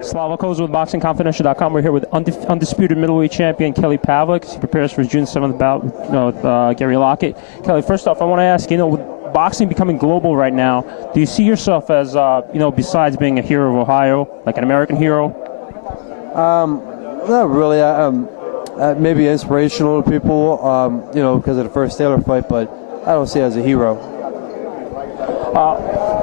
Slava Koza with BoxingConfidential.com. We're here with undisputed middleweight champion Kelly Pavlik as he prepares for his June 7th bout with Gary Lockett. Kelly, first off, I want to ask, with boxing becoming global right now, do you see yourself as, besides being a hero of Ohio, like an American hero? Not really. Maybe inspirational to people, because of the first Taylor fight, but I don't see it as a hero.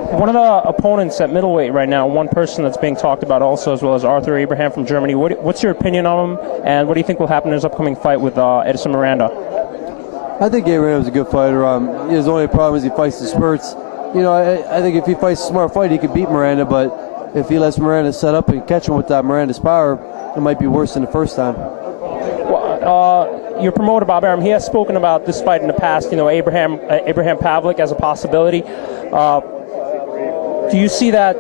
One of the opponents at middleweight right now, one person that's being talked about also, as well as Arthur Abraham from Germany. What's your opinion on him, and what do you think will happen in his upcoming fight with Edson Miranda? I think Abraham's a good fighter. His only problem is he fights the spurts. I think if he fights a smart fight, he could beat Miranda, but if he lets Miranda set up and catch him with that Miranda's power, it might be worse than the first time. Your promoter, Bob Arum, he has spoken about this fight in the past, Abraham Pavlik as a possibility. Do you see that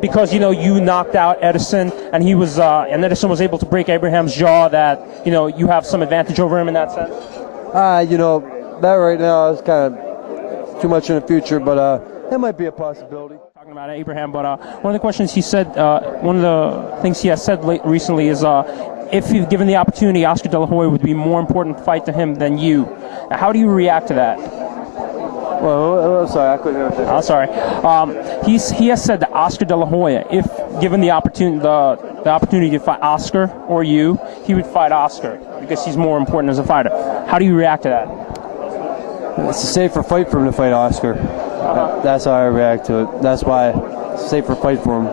because, you knocked out Edison and he was, and Edison was able to break Abraham's jaw, that, you have some advantage over him in that sense? That right now is kind of too much in the future, but that might be a possibility. Talking about Abraham, but one of the questions he said, one of the things he has said recently is, if he's given the opportunity, Oscar De La Hoya would be a more important fight to him than you. How do you react to that? Well, I'm sorry, I couldn't hear that. I'm sorry. He has said that Oscar De La Hoya, if given the opportunity to fight Oscar or you, he would fight Oscar because he's more important as a fighter. How do you react to that? It's a safer fight for him to fight Oscar. That's how I react to it. That's why it's a safer fight for him.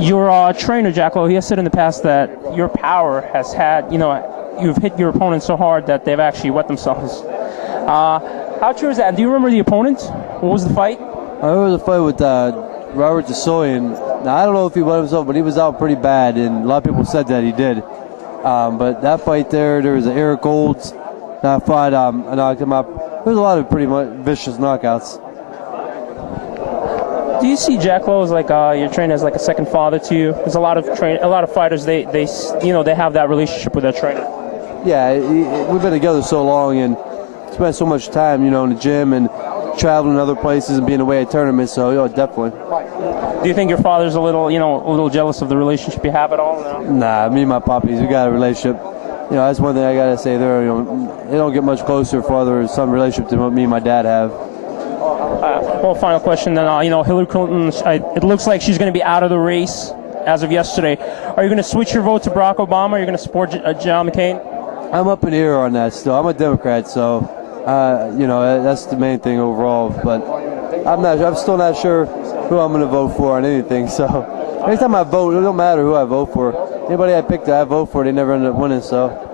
Your trainer, Jack Lowe, he has said in the past that your power has had, you've hit your opponent so hard that they've actually wet themselves. How true is that? Do you remember the opponent? What was the fight? I remember the fight with Robert Desoyan. Now, I don't know if he wet himself, but he was out pretty bad, and a lot of people said that he did. But that fight there was Eric Olds. That fight, I knocked him up. There was a lot of pretty much vicious knockouts. Do you see Jack Lowe as like your trainer as like a second father to you? There's a lot of fighters they have that relationship with their trainer. Yeah, we've been together so long and spent so much time, in the gym and traveling other places and being away at tournaments. So definitely. Do you think your father's a little jealous of the relationship you have at all? No? Nah, me and my poppies, we got a relationship. That's one thing I gotta say there. They don't get much closer, father and son relationship than what me and my dad have. Well, final question then. Hillary Clinton, it looks like she's going to be out of the race as of yesterday. Are you going to switch your vote to Barack Obama? Or are you going to support John McCain? I'm up in the air on that still. I'm a Democrat, so, that's the main thing overall. But I'm still not sure who I'm going to vote for on anything. So every time I vote, it don't matter who I vote for. Anybody I pick that I vote for, they never end up winning, so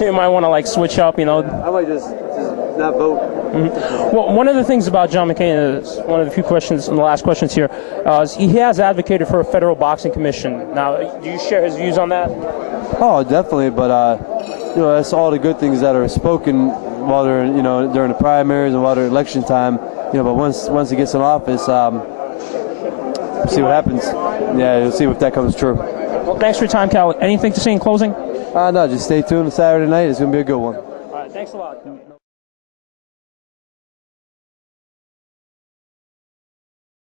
you might want to, switch up, I might just not vote. Mm-hmm. Well, one of the things about John McCain is one of the few questions, and the last questions here, is he has advocated for a federal boxing commission. Now, do you share his views on that? Oh, definitely, but that's all the good things that are spoken while they're during the primaries and while they're election time. But once he gets in office, see what happens. Yeah, you'll see if that comes true. Well, thanks for your time, Cal. Anything to say in closing? No, just stay tuned Saturday night. It's going to be a good one. All right, thanks a lot.